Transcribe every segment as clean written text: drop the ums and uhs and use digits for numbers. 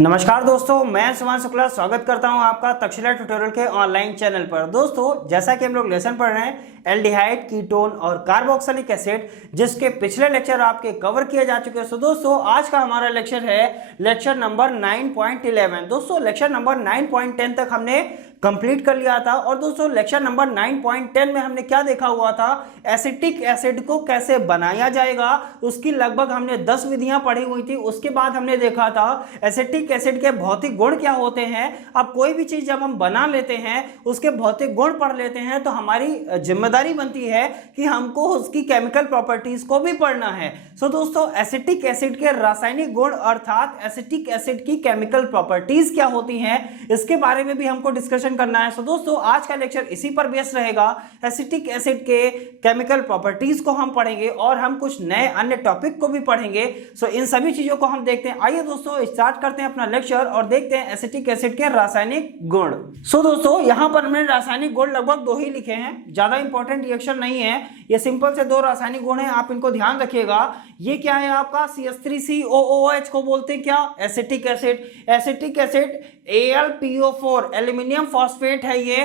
नमस्कार दोस्तों, मैं सुभाष शुक्ला स्वागत करता हूं आपका तक्षशिला ट्यूटोरियल के ऑनलाइन चैनल पर। दोस्तों, जैसा कि हम लोग लेसन पढ़ रहे हैं एल्डिहाइड, कीटोन और कार्बोक्सिलिक एसिड, जिसके पिछले लेक्चर आपके कवर किए जा चुके हैं। सो दोस्तों, आज का हमारा लेक्चर है लेक्चर नंबर 9.11। दोस्तों, लेक्चर नंबर 9.10 तक हमने कंप्लीट कर लिया था। और दोस्तों, लेक्चर नंबर 9.10 में हमने क्या देखा हुआ था, एसिटिक एसिड को कैसे बनाया जाएगा, उसकी लगभग हमने 10 विधियां पढ़ी हुई थी। उसके बाद हमने देखा था एसिटिक एसिड के भौतिक गुण क्या होते हैं। अब कोई भी चीज जब हम बना लेते हैं, उसके भौतिक गुण पढ़ लेते हैं, तो हमारी जिम्मेदारी बनती है कि हमको उसकी केमिकल प्रॉपर्टीज को भी पढ़ना है। सो दोस्तों, एसिटिक एसिड के रासायनिक गुण अर्थात एसिटिक एसिड की केमिकल प्रॉपर्टीज क्या होती हैं, इसके बारे में भी हमको डिस्कशन करना है। सो दोस्तों, आज का लेक्चर इसी पर बेस्ड रहेगा। एसिटिक एसिड के केमिकल प्रॉपर्टीज को हम पढ़ेंगे और हम कुछ नए अन्य टॉपिक को भी पढ़ेंगे। सो इन सभी चीजों को हम देखते हैं। आइए दोस्तों, स्टार्ट करते हैं अपना लेक्चर और देखते हैं एसिटिक एसिड के रासायनिक गुण। सो दोस्तों, यहां पर हमने रासायनिक गुण लगभग 2 ही लिखे हैं, ज्यादा इंपॉर्टेंट रिएक्शन नहीं है। ये सिंपल से 2 रासायनिक गुण हैं, आप इनको ध्यान रखिएगा। ये क्या है आपका CH3COOH को बोलते हैं क्या, acetic acid. Acetic acid AlPO4 aluminium phosphate है। ये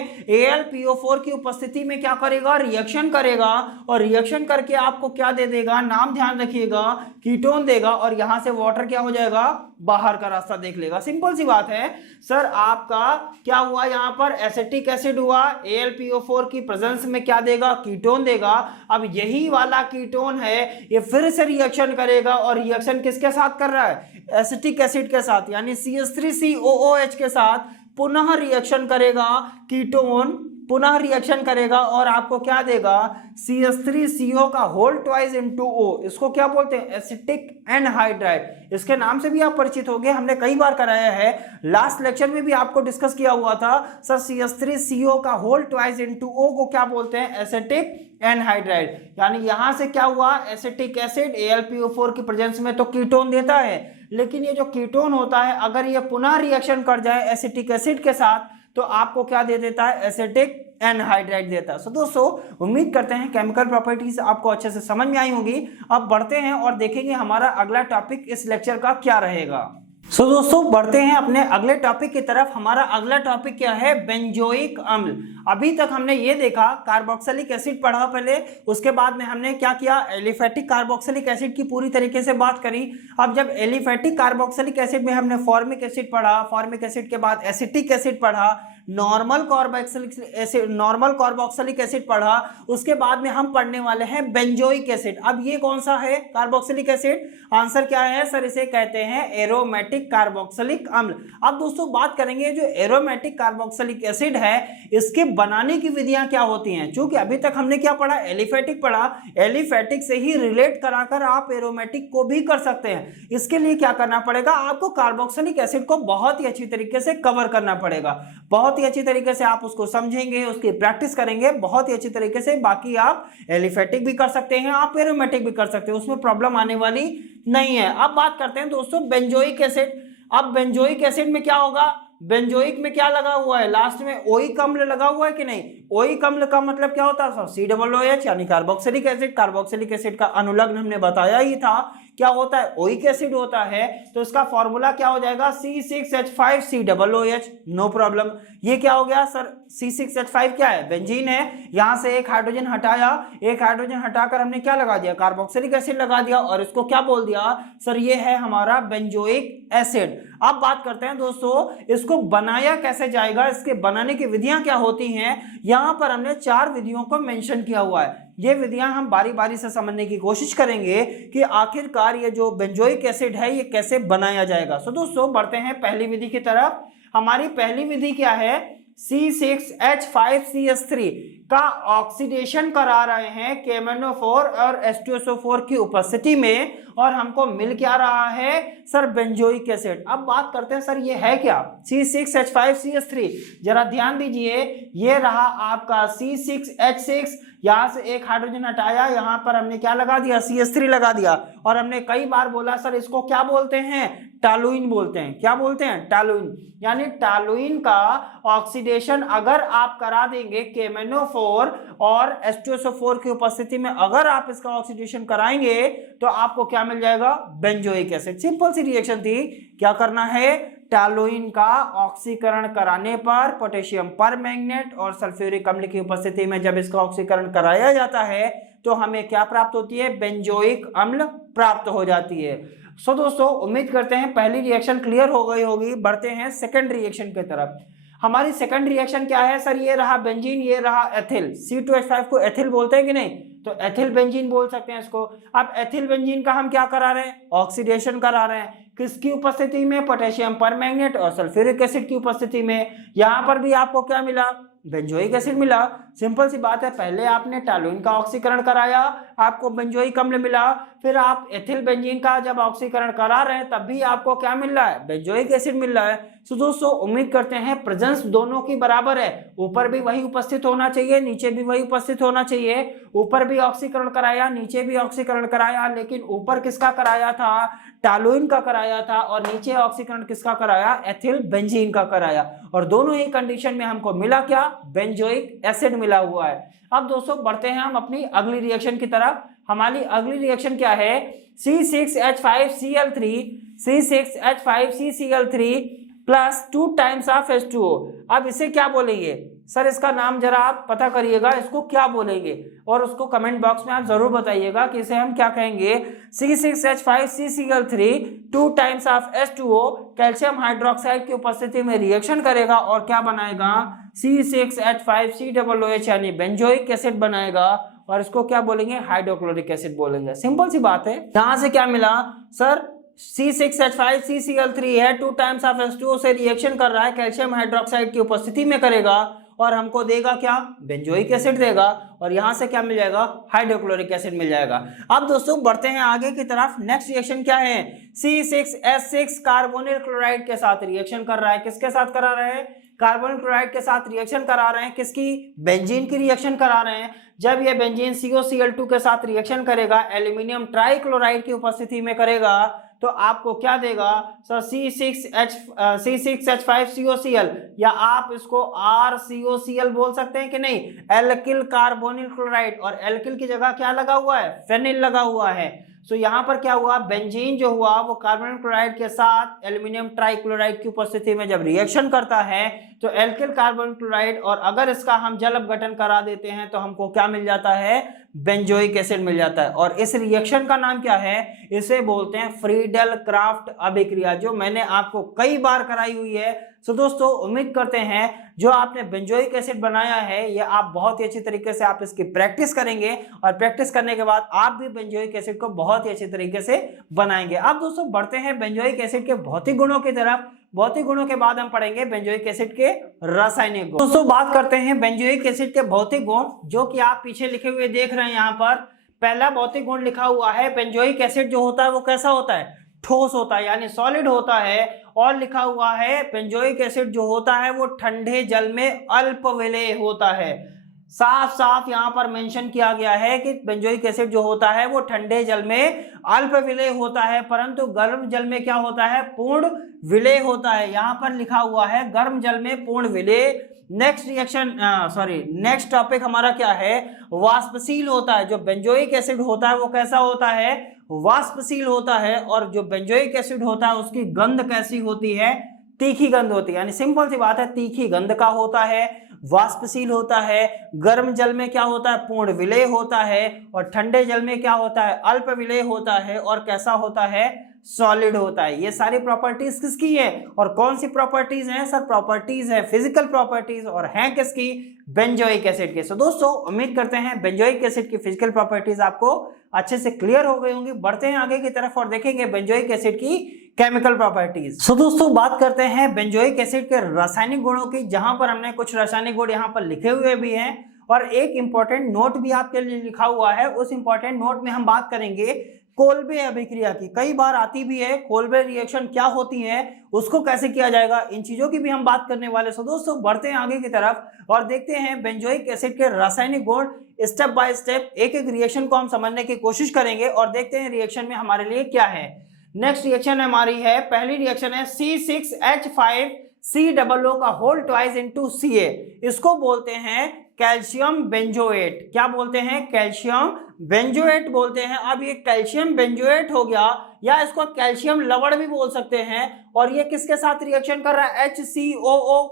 AlPO4 की उपस्थिति में क्या करेगा, रिएक्शन करेगा और रिएक्शन करके आपको क्या दे देगा, नाम ध्यान रखिएगा, कीटोन देगा। और यहां से वाटर क्या हो जाएगा, बाहर का रास्ता देख लेगा। सिंपल सी बात है सर। आपका क्या हुआ, यहां पर एसिटिक एसिड हुआ, AlPO4 की प्रेजेंस में क्या देगा, कीटोन देगा। अब यही वाला कीटोन है, ये फिर से रिएक्शन करेगा और रिएक्शन किसके साथ कर रहा है, एसिटिक एसिड के साथ, यानी CH3COOH के साथ पुनः रिएक्शन करेगा। कीटोन पुनः रिएक्शन करेगा और आपको क्या देगा, CH3CO का होल ट्वाइस इनटू O। इसको क्या बोलते हैं, एसिटिक एनहाइड्राइड। इसके नाम से भी आप परिचित होंगे, हमने कई बार कराया है। लास्ट लेक्चर में भी आपको डिस्कस किया हुआ था सर, CH3CO का होल ट्वाइस इनटू O को क्या बोलते हैं, एसिटिक एनहाइड्राइड। यानी यहां से क्या हुआ, एसिटिक एसिड AlPO4 की प्रेजेंस में तो कीटोन देता है, लेकिन ये जो कीटोन होता है, अगर ये पुनः रिएक्शन कर जाए एसिटिक एसिड के साथ, तो आपको क्या दे देता है, एसिटिक एनहाइड्राइड देता है। सो दोस्तों, उम्मीद करते हैं केमिकल प्रॉपर्टीज आपको अच्छे से समझ में आई होंगी। अब बढ़ते हैं और देखेंगे हमारा अगला टॉपिक इस लेक्चर का क्या रहेगा। सो दोस्तों, बढ़ते हैं अपने अगले टॉपिक की तरफ। हमारा अगला टॉपिक क्या है, बेंजोइक अम्ल। अभी तक हमने ये देखा, कार्बोक्सिलिक एसिड पढ़ा पहले, उसके बाद में हमने क्या किया, एलिफेटिक कार्बोक्सिलिक एसिड की पूरी तरीके से बात करी। अब जब एलिफेटिक कार्बोक्सिलिक एसिड में हमने फॉर्मिक एसिड पढ़ा, फॉर्मिक एसिड के बाद एसिटिक एसिड पढ़ा, नॉर्मल कार्बोक्सिलिक एसिड पढ़ा, उसके बाद में हम पढ़ने वाले हैं बेंजोइक एसिड। अब ये कौन सा है कार्बोक्सिलिक एसिड, आंसर क्या है सर, इसे कहते हैं एरोमेटिक कार्बोक्सिलिक अम्ल। अब दोस्तों बात करेंगे जो एरोमेटिक कार्बोक्सिलिक एसिड है, इसके बनाने की विधियां क्या होती हैं। चूंकि अभी तक हमने क्या पढ़ा, एलिफेटिक पढ़ा, एलिफेटिक से ही रिलेट कराकर आप एरोमेटिक को भी कर सकते हैं। इसके लिए क्या करना पड़ेगा, आपको कार्बोक्सिलिक एसिड को बहुत ही अच्छी तरीके से कवर करना पड़ेगा। बहुत ही अच्छी तरीके से आप उसको समझेंगे, उसकी प्रैक्टिस करेंगे बहुत ही अच्छी तरीके से, बाकी आप एलिफेटिक भी कर सकते हैं, आप एरोमेटिक भी कर सकते हैं, उसमें प्रॉब्लम आने वाली नहीं है। अब बात करते हैं दोस्तों बेंजोइक एसिड। अब बेंजोइक एसिड में क्या होगा, बेंजोइक में क्या लगा हुआ है, लास्ट में ओइक अम्ल लगा हुआ है कि नहीं। ओइक अम्ल का मतलब क्या होता है, COOH यानी कार्बोक्सिलिक एसिड। कार्बोक्सिलिक एसिड का अनुलग्न हमने बताया ही था, क्या होता है, ओइक एसिड होता है। तो इसका फॉर्मूला क्या हो जाएगा, C6H5COOH। No problem. ये क्या हो गया सर, C6H5 क्या है, बेंजीन है। यहां से एक हाइड्रोजन हटाया, एक हाइड्रोजन हटाकर हमने क्या लगा दिया, कार्बोक्सिलिक एसिड लगा दिया, और इसको क्या बोल दिया सर, ये है हमारा बेंजोइक एसिड। अब बात करते हैं दोस्तों, इसको बनाया कैसे जाएगा, इसके बनाने की विधियां क्या होती हैं। यहां पर हमने 4 विधियों को मेंशन किया हुआ है। ये विधियां हम बारी बारी से समझने की कोशिश करेंगे कि आखिरकार ये जो बेंजोइक एसिड है ये कैसे बनाया जाएगा। सो दोस्तों, बढ़ते हैं पहली विधि की तरफ। हमारी पहली विधि क्या है, C6H5CH3 का ऑक्सीडेशन करा रहे हैं KMnO4 और H2SO4 की उपस्थिति में, और हमको मिल क्या रहा है सर, बेंजोइक एसिड। अब बात करते हैं सर, ये है क्या, C6H5CH3। जरा ध्यान दीजिए, ये रहा आपका C6H6, यहां से एक हाइड्रोजन हटाया, यहां पर हमने क्या लगा दिया, CH3 लगा दिया। और हमने कई बार बोला सर, इसको क्या बोलते हैं, टॉलुइन बोलते हैं। क्या बोलते हैं, टॉलुइन। यानी टॉलुइन का ऑक्सीडेशन अगर आप करा देंगे KMnO4 और H2SO4 की उपस्थिति में, अगर आप इसका ऑक्सीडेशन कराएंगे तो आपको क्या मिल जाएगा, बेंजोइक एसिड। सिंपल सी रिएक्शन थी, क्या करना है, टॉलुइन का ऑक्सीकरण कराने पर पोटेशियम परमैंगनेट और सल्फ्यूरिक अम्ल की उपस्थिति में जब इसका ऑक्सीकरण कराया जाता है तो हमें क्या प्राप्त होती है, बेंजोइक अम्ल प्राप्त हो जाती है। सो दोस्तों उम्मीद करते हैं पहली रिएक्शन क्लियर हो गई होगी। बढ़ते हैं सेकंड रिएक्शन की तरफ। हमारी सेकंड रिएक्शन क्या है सर, ये रहा बेंजीन, ये रहा एथिल। C2H5 को एथिल बोलते हैं कि नहीं, तो एथिल बेंजीन बोल सकते हैं इसको। अब एथिल बेंजीन का हम क्या करा रहे हैं, ऑक्सीडेशन करा रहे हैं। किसकी उपस्थिति में, पोटेशियम परमैंगनेट और सल्फ्यूरिक एसिड की उपस्थिति में। यहां पर भी आपको क्या मिला, बेंजोइक एसिड मिला। सिंपल सी बात है, पहले आपने टॉलुइन का ऑक्सीकरण कराया, आपको बेंजोइक अम्ल मिला। फिर आप एथिल बेंजीन का जब ऑक्सीकरण करा रहे हैं तब भी आपको क्या मिल रहा है, बेंजोइक एसिड मिल रहा है। तो दोस्तों उम्मीद करते हैं प्रेजेंस दोनों की बराबर है। ऊपर भी वही उपस्थित होना चाहिए, नीचे भी वही उपस्थित होना चाहिए। ऊपर भी ऑक्सीकरण कराया, नीचे भी ऑक्सीकरण कराया, लेकिन ऊपर किसका कराया था, टॉलुइन का कराया था, और नीचे ऑक्सीकरण किसका कराया, एथिल बेंजीन का कराया। और दोनों ही कंडीशन में हमको मिला क्या, बेंजोइक एसिड मिला हुआ है। अब दोस्तों बढ़ते हैं हम अपनी अगली रिएक्शन की तरफ। हमारी अगली रिएक्शन क्या है, C6H5Cl3 plus 2 times of H2O। अब इसे क्या बोलेंगे सर, इसका नाम जरा आप पता करिएगा, इसको क्या बोलेंगे, और उसको कमेंट बॉक्स में आप जरूर बताइएगा कि इसे हम क्या कहेंगे। C6H5CCl3 2 times of H2O calcium hydroxide की उपस्थिति में रिएक्शन करेगा और क्या बनाएगा, C6H5COOH यानी बेंजोइक एसिड बनाएगा, और इसको क्या बोलेंगे, हाइड्रोक्लोरिक एसिड बोलेंगे। सिंपल सी बात है। यहां से क्या मिला सर, C6H5CCl3 है, 2 टाइम्स ऑफ H2O से रिएक्शन कर रहा है, कैल्शियम हाइड्रोक्साइड की उपस्थिति में करेगा और हमको देगा क्या, बेंजोइक एसिड देगा, और यहां से क्या मिल जाएगा, हाइड्रोक्लोरिक एसिड मिल जाएगा। अब दोस्तों बढ़ते हैं आगे की तरफ। नेक्स्ट रिएक्शन क्या है, C6H6 कार्बोनिल क्लोराइड के साथ रिएक्शन कर रहा है। किसके साथ करा रहे हैं, कार्बोनिल क्लोराइड के साथ रिएक्शन करा रहे हैं। किसकी, बेंजीन की रिएक्शन करा रहे हैं। जब ये बेंजीन COCl2 के साथ रिएक्शन करेगा, एल्यूमिनियम ट्राइक्लोराइड की उपस्थिति में करेगा, तो आपको क्या देगा सर, C6H5COCl, या आप इसको RCOCl बोल सकते हैं कि नहीं, एल्किल कार्बोनिल क्लोराइड। और एल्किल की जगह क्या लगा हुआ है, फेनिल लगा हुआ है। सो यहाँ पर क्या हुआ, बेंजीन जो हुआ वो कार्बोनिल क्लोराइड के साथ एल्यूमिनियम ट्राइक्लोराइड की उपस्थिति में जब रिएक्शन करता है तो एल्किल कार्बोनिल क्लोराइड, और अगर इसका हम जल अपघटन करा देते हैं तो हमको क्या मिल जाता है, बेंजोइक एसिड मिल जाता है। और इस रिएक्शन का नाम क्या है, इसे बोलते हैं फ्रीडल क्राफ्ट अभिक्रिया, जो मैंने आपको कई बार कराई हुई है। तो दोस्तों उम्मीद करते हैं जो आपने बेंजोइक एसिड बनाया है ये आप बहुत ही अच्छी तरीके से आप इसकी प्रैक्टिस करेंगे, और प्रैक्टिस करने के बाद आप भी बेंजोइक एसिड को बहुत ही अच्छी तरीके से बनाएंगे। अब दोस्तों बढ़ते हैं बेंजोइक एसिड के भौतिक गुणों की तरफ। भौतिक गुणों के बाद हम पढ़ेंगे बेंजोइक एसिड के रासायनिक गुण। दोस्तों बात करते हैं बेंजोइक एसिड के भौतिक गुण, जो कि आप पीछे लिखे हुए देख रहे हैं। यहाँ पर पहला भौतिक गुण लिखा हुआ है, बेंजोइक एसिड जो होता है वो कैसा होता है, ठोस होता है, यानी सॉलिड होता है। और लिखा हुआ है बेंजोइक एसिड जो होता है वो ठंडे जल में अल्प विलेय होता है। साफ साफ यहाँ पर मेंशन किया गया है कि बेंजोइक एसिड जो होता है वो ठंडे जल में अल्प विलेय होता है, परंतु गर्म जल में क्या होता है, पूर्ण विलेय होता है। यहाँ पर लिखा हुआ है गर्म जल में पूर्ण विलेय। नेक्स्ट टॉपिक हमारा क्या है, वाष्पशील होता है। जो बेंजोइक एसिड होता है वो कैसा होता है, वाष्पशील होता है। और जो बेंजोइक एसिड होता है उसकी गंध कैसी होती है, तीखी गंध होती है, यानी सिंपल सी बात है, तीखी गंध का होता है, वाष्पशील होता है। गर्म जल में क्या होता है, पूर्ण विलेय होता है, और ठंडे जल में क्या होता है, अल्प विलेय होता है, और कैसा होता है, सॉलिड होता है। ये सारी प्रॉपर्टीज किसकी है, और कौन सी प्रॉपर्टीज हैं सर, प्रॉपर्टीज है फिजिकल प्रॉपर्टीज, और हैं किसकी, बेंजोइक एसिड के। सो दोस्तों उम्मीद करते हैं बेंजोइक एसिड की फिजिकल प्रॉपर्टीज आपको अच्छे से क्लियर हो गई होंगी। बढ़ते हैं आगे की तरफ और देखेंगे बेंजोइक एसिड की केमिकल प्रॉपर्टीज। सो दोस्तों बात करते हैं बेंजोइक एसिड के रासायनिक गुणों की, जहां पर हमने कुछ रासायनिक गुण यहाँ पर लिखे हुए भी हैं, और एक इंपॉर्टेंट नोट भी आपके लिए लिखा हुआ है। उस इंपॉर्टेंट नोट में हम बात करेंगे कोल्बे अभिक्रिया की। कई बार आती भी है, कोल्बे रिएक्शन क्या होती है, उसको कैसे किया जाएगा, इन चीजों की भी हम बात करने वाले। सो दोस्तों बढ़ते हैं आगे की तरफ और देखते हैं बेंजोइक एसिड के रासायनिक गुण। स्टेप बाय स्टेप एक एक रिएक्शन को हम समझने की कोशिश करेंगे और देखते हैं रिएक्शन में हमारे लिए क्या है। नेक्स्ट रिएक्शन हमारी है, पहली रिएक्शन है C6H5COO का होल ट्वाइस इनटू Ca। इसको बोलते हैं कैल्शियम बेंजोएट। क्या बोलते हैं, कैल्शियम बेंजोएट बोलते हैं। अब ये कैल्शियम बेंजोएट हो गया, या इसको कैल्शियम लवण भी बोल सकते हैं। और ये किसके साथ रिएक्शन कर रहा है? HCOO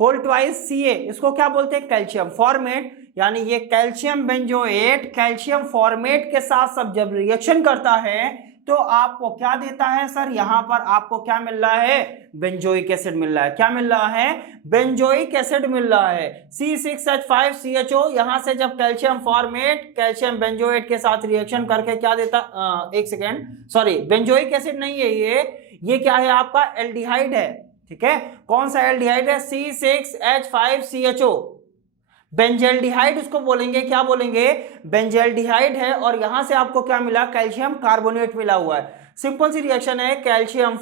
होल ट्वाइस Ca, इसको क्या बोलते हैं? Calcium formate. यानी ये कैल्शियम बेंजोएट कैल्शियम फॉर्मेट के साथ सब जब रिएक्शन करता है तो आपको क्या देता है सर? यहां पर आपको क्या मिल रहा है? बेंजोइक एसिड मिल रहा है। क्या मिल रहा है? बेंजोइक एसिड मिल रहा है। C6H5CHO यहां से जब कैल्शियम फॉर्मेट कैल्शियम बेंजोएट के साथ रिएक्शन करके क्या देता, एक सेकेंड, सॉरी, बेंजोइक एसिड नहीं है ये क्या है? आपका एल्डिहाइड है। ठीक है, कौन सा एल्डिहाइड है? C6H5CHO, बेंजेल्डिहाइड इसको बोलेंगे। क्या बोलेंगे? बेंजेल्डिहाइड है। और यहां से आपको क्या मिला? कैल्शियम कार्बोनेट मिला हुआ है। सिंपल सी रिएक्शन है। कैल्शियम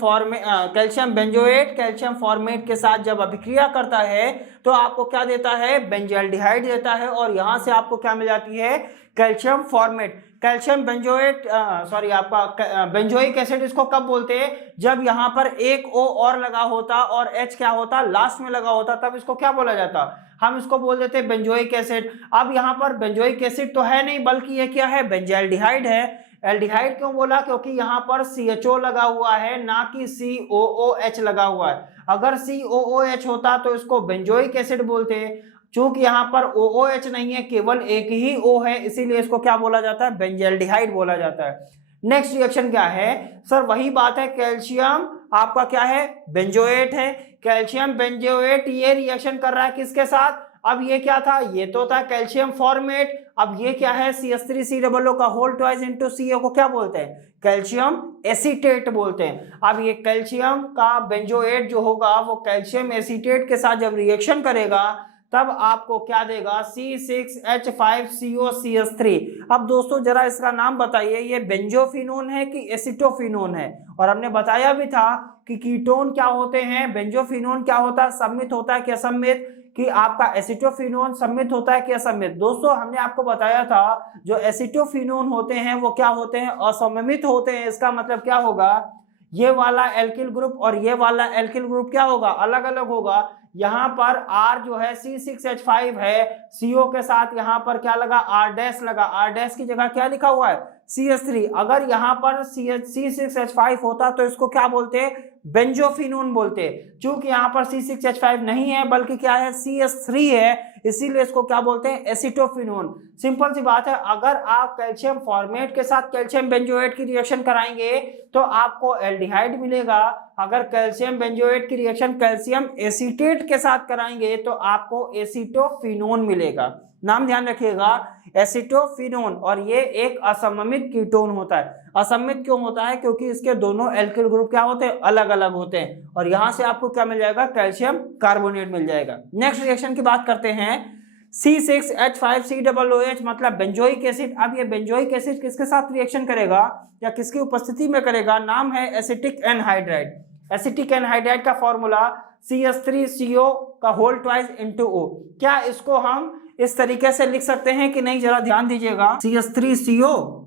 बेंजोएट कैल्शियम फॉर्मेट के साथ जब अभिक्रिया करता है तो आपको क्या देता है? बेंजेल्डिहाइड देता है। और यहां से आपको क्या मिल जाती है? Calcium formate. Calcium benzoate sorry आपका बेंजोइक एसिड इसको कब बोलते हैं? जब यहां पर एक O और लगा होता और H क्या होता? लास्ट में लगा होता, तब इसको क्या बोला जाता? हम इसको बोल देते हैं बेंजोइक एसिड। अब यहां पर बेंजोइक एसिड तो है नहीं, बल्कि ये क्या है? बेंजेल्डिहाइड है। एल्डिहाइड क्यों बोला? क्योंकि यहां पर CHO लगा हुआ है, ना कि COOH लगा हुआ है। अगर COOH होता तो इसको बेंजोइक एसिड बोलते। चूंकि यहां पर OOH नहीं है, केवल एक ही O है, इसीलिए इसको क्या बोला जाता है? बेंजेल्डिहाइड बोला जाता है। नेक्स्ट रिएक्शन क्या है सर? वही बात है, कैल्शियम आपका क्या है? बेंजोएट है। कैल्शियम बेंजोएट ये रिएक्शन कर रहा है किसके साथ? अब ये क्या था? ये तो था कैल्शियम फॉर्मेट। अब ये क्या है? CH3COO का होल ट्वाइस इनटू Ca को क्या बोलते हैं? कैल्शियम एसीटेट बोलते हैं। अब ये कैल्शियम का बेंजोएट जो होगा वो कैल्शियम एसीटेट के साथ जब रिएक्शन करेगा तब आपको क्या देगा? C6H5COCH3। अब दोस्तों जरा इसका नाम बताइए, ये बेंजोफिनोन है कि एसिटोफिनोन है? और हमने बताया भी था कि कीटोन क्या होते हैं। बेंजोफिनोन क्या होता है? सम्मित होता है कि असम्मित? कि आपका एसिटोफिनोन सम्मित होता है कि असम्मित? दोस्तों हमने आपको बताया था जो एसिटोफिनोन होते हैं वो क्या होते हैं? असममित होते हैं। इसका मतलब क्या होगा? ये वाला एल्किल ग्रुप और ये वाला एल्किल ग्रुप क्या होगा? अलग अलग होगा। यहां पर R जो है C6H5 है, CO के साथ यहां पर क्या लगा? R डैश लगा। R डैश की जगह क्या लिखा हुआ है? CH3। अगर यहां पर C6H5 होता तो इसको क्या बोलते? बेंजोफिनोन बोलते। चूंकि यहां पर C6H5 नहीं है बल्कि क्या है? CH3 है, इसीलिए इसको क्या बोलते हैं? एसिटोफिनोन। सिंपल सी बात है, अगर आप कैल्शियम फॉर्मेट के साथ कैल्शियम बेंजोएट की रिएक्शन कराएंगे तो आपको एल्डिहाइड मिलेगा। अगर कैल्शियम बेंजोएट की रिएक्शन कैल्शियम एसीटेट के साथ कराएंगे तो आपको एसिटोफिनोन मिलेगा। नाम ध्यान रखिएगा, एसिटोफिनोन। और ये एक असममित कीटोन होता है। असममित क्यों होता है? क्योंकि इसके दोनों एल्किल ग्रुप क्या होते हैं? अलग अलग होते हैं। और यहां से आपको क्या मिल जाएगा? कैल्शियम कार्बोनेट मिल जाएगा। नेक्स्ट रिएक्शन की बात करते हैं। C6H5COOH मतलब बेंजोइक एसिड। अब ये बेंजोइक एसिड किसके साथ रिएक्शन करेगा या किसकी उपस्थिति में करेगा? नाम है एसिटिक एनहाइड्राइड। एसिटिक एनहाइड्राइड का फॉर्मूला CH3CO का होल ट्वाइस इनटू O। क्या इसको हम इस तरीके से लिख सकते हैं कि नहीं? जरा ध्यान दीजिएगा। CH3CO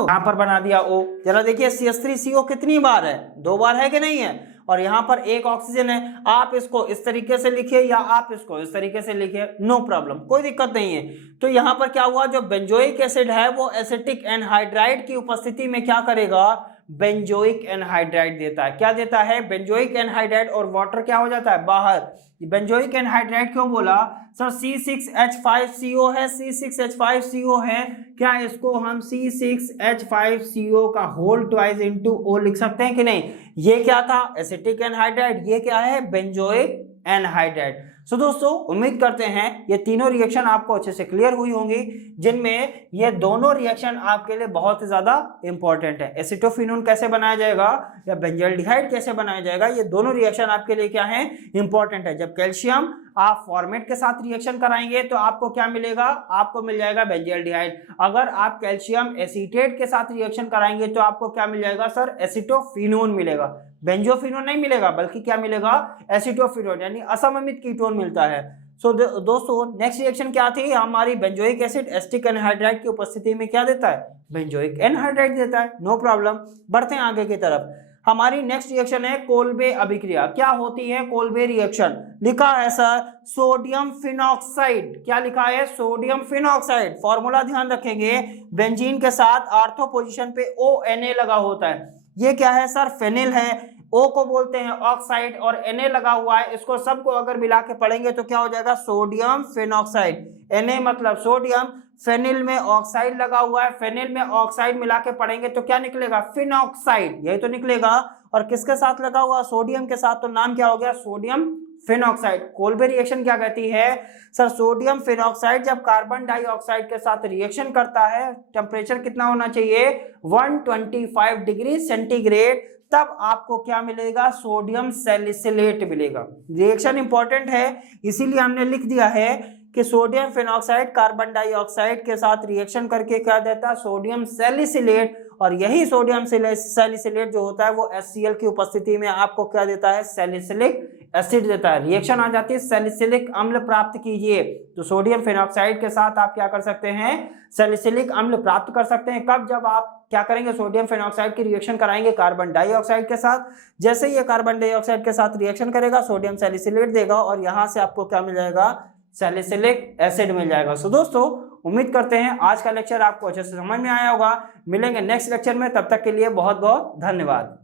यहां पर बना दिया O। जरा देखिए CH3CO कितनी बार है? 2 बार है कि नहीं है? और यहां पर एक ऑक्सीजन है। आप इसको इस तरीके से लिखिए या आप इसको इस तरीके से लिखिए, नो प्रॉब्लम, कोई दिक्कत नहीं है। तो यहां पर क्या हुआ? जो बेंजोइक एसिड है वो एसिटिक एनहाइड्राइड की उपस्थिति में क्या करेगा? बेंजोइक एनहाइड्राइड देता है। क्या देता है? Benzoic anhydride. और वाटर क्या हो जाता है? बाहर। बेंजोइक एनहाइड्राइड क्यों बोला सर? C6H5CO है, C6H5CO है। क्या इसको हम C6H5CO का होल ट्वाइस इनटू O लिख सकते हैं कि नहीं? ये क्या था? Acetic anhydride. ये क्या है? Benzoic anhydride. सो दोस्तों उम्मीद करते हैं ये तीनों रिएक्शन आपको अच्छे से क्लियर हुई होंगी, जिनमें ये दोनों रिएक्शन आपके लिए बहुत ही ज्यादा इंपॉर्टेंट है। एसिटोफिनोन कैसे बनाया जाएगा या बेंजल्डिहाइड कैसे बनाया जाएगा, ये दोनों रिएक्शन आपके लिए क्या है? इंपॉर्टेंट है। जब कैल्शियम आप फॉर्मेट के साथ रिएक्शन कराएंगे तो आपको क्या मिलेगा? आपको मिल जाएगा बेंजल्डिहाइड। अगर आप कैल्शियम एसीटेट के साथ रिएक्शन कराएंगे तो आपको क्या मिल जाएगा सर? एसिटोफिनोन मिलेगा। बेंजोफिनोन नहीं मिलेगा बल्कि क्या मिलेगा? एसिटोफिनोन, यानी असममित कीटोन मिलता है। सो दोस्तों नेक्स्ट रिएक्शन क्या थी हमारी? बेंजोइक एसिड एसिटिक एनहाइड्राइड की उपस्थिति में क्या देता है? बेंजोइक एनहाइड्राइड देता है। नो प्रॉब्लम, बढ़ते हैं आगे की तरफ। हमारी नेक्स्ट रिएक्शन है कोल्बे अभिक्रिया। क्या होती है कोल्बे रिएक्शन? लिखा है सर सोडियम फिनॉक्साइड। क्या लिखा है? Sodium phenoxide. फॉर्मूला ध्यान रखेंगे, बेंजीन के साथ आर्थो पोजीशन पे ONA लगा होता है। ये क्या है सर? फेनिल है। O को बोलते हैं ऑक्साइड और Na लगा हुआ है। इसको सबको अगर मिला के पढ़ेंगे तो क्या हो जाएगा? Sodium phenoxide. Na मतलब सोडियम, फेनिल में ऑक्साइड लगा हुआ है, फेनिल में ऑक्साइड मिला के पढ़ेंगे तो क्या निकलेगा? फिनॉक्साइड, यही तो निकलेगा। और किसके साथ लगा हुआ? सोडियम के साथ, तो नाम क्या हो गया? Sodium phenoxide. कोल्बे रिएक्शन क्या कहती है सर? सोडियम फिनॉक्साइड जब कार्बन डाइऑक्साइड के साथ रिएक्शन करता है, टेम्परेचर कितना होना चाहिए? 125 डिग्री सेंटीग्रेड, तब आपको क्या मिलेगा? सोडियम सैलिसिलेट मिलेगा। रिएक्शन इंपॉर्टेंट है, इसीलिए हमने लिख दिया है कि सोडियम फिनॉक्साइड कार्बन डाइऑक्साइड के साथ रिएक्शन करके क्या देता है? Sodium salicylate. और यही सोडियम सैलिसिलेट जो होता है वो HCl की उपस्थिति में आपको क्या देता है? सैलिसिलिक एसिड देता है। रिएक्शन आ जाती है सैलिसिलिक अम्ल प्राप्त कीजिए, तो सोडियम फिनॉक्साइड के साथ आप क्या कर सकते हैं? सैलिसिलिक अम्ल प्राप्त कर सकते हैं। कब? जब आप क्या करेंगे? सोडियम फिनॉक्साइड की रिएक्शन कराएंगे कार्बन डाइऑक्साइड के साथ। जैसे ये कार्बन डाइऑक्साइड के साथ रिएक्शन करेगा, सोडियम सैलिसिलेट देगा और यहां से आपको क्या मिल जाएगा? सैलिसिलिक एसिड मिल जाएगा। सो दोस्तों, उम्मीद करते हैं आज का लेक्चर आपको अच्छे से समझ में आया होगा। मिलेंगे नेक्स्ट लेक्चर में, तब तक के लिए बहुत बहुत धन्यवाद।